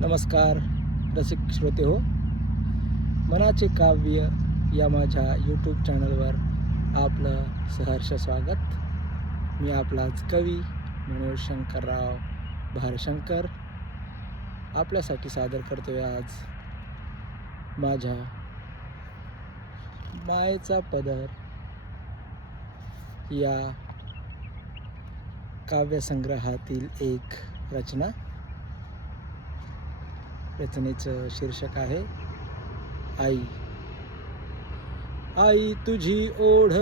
नमस्कार रसिक श्रोते हो. मनाचे काव्य या माझ्या यूट्यूब चॅनलवर आपलं सहर्ष स्वागत. मी आपलाच कवी मनोज शंकरराव भारशंकर आपल्यासाठी सादर करतोय आज माझ्या मायेचा पदर या काव्यसंग्रहातील एक रचना. रचनेचं शीर्षक आहे आई. आई तुझी ओढ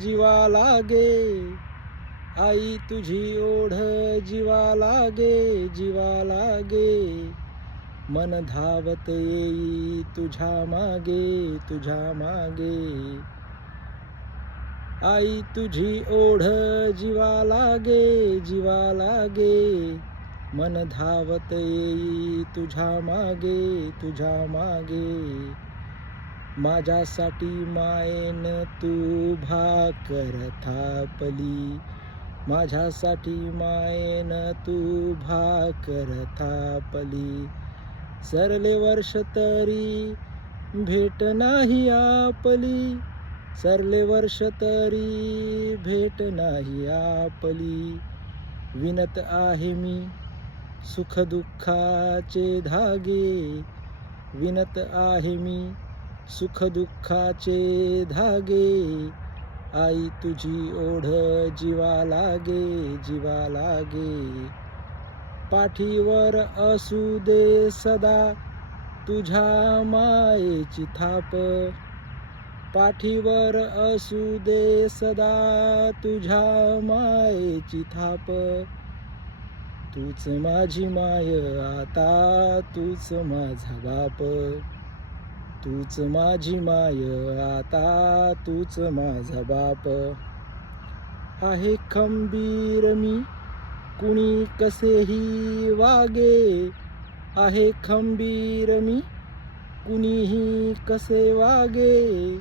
जीवा लागे, आई तुझी ओढ जीवा लागे, जीवा लागे. मन धावत येई तुझ्या मागे, तुझ्या मागे. आई तुझी ओढ जीवा लागे, जीवा लागे. मन धावत येई तुझ्या मागे, तुझ्या मागे. माझ्यासाठी मायेन तू भाकर थापली, माझ्यासाठी मायेन तू भाकर थापली. सरले वर्ष तरी भेट नाही आपली, सरले वर्ष तरी भेट नाही आपली. विणत आहे मी सुख दुःखाचे धागे, विणत आहे मी सुख दुःखाचे धागे. आई तुझी ओढ जीवा लागे, जीवा लागे. पाठीवर असू दे सदा तुझ्या मायेची थाप, पाठीवर असू दे सदा तुझ्या मायेची थाप. तूच माझी माय आता, तूच माझा बाप, तूच माझी माय आता, तूच माझा बाप. आहे खंबीर मी कुणी कसेही वागे, आहे खंबीर मी कुणीही कसे वागे.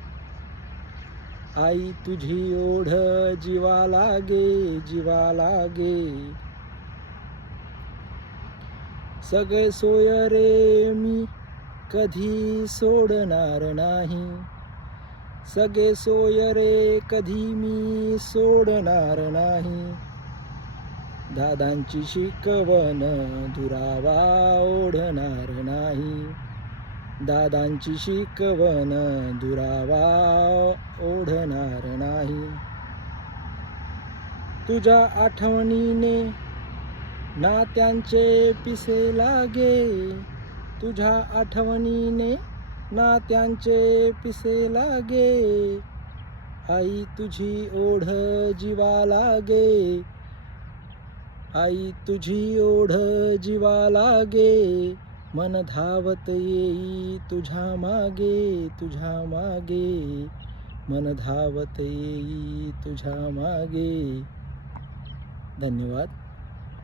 आई तुझी ओढ जीवा लागे, जीवा लागे. सगळे सोय रे मी कधी सोडणार नाही, सगळे सोय रे कधी मी सोडणार नाही. दादांची शिकवण दुरावा ओढणार नाही, दादांची शिकवण दुरावा ओढणार नाही. तुझ्या आठवणीने नात्यांचे पिसे लागे, तुझ्या आठवणीने नात्यांचे पिसे लागे. आई तुझी ओढ जीवा लागे, आई तुझी ओढ जीवा लागे. मन धावत येई तुझ्या मागे, तुझ्या मागे. मन धावत येई तुझ्या मागे. धन्यवाद.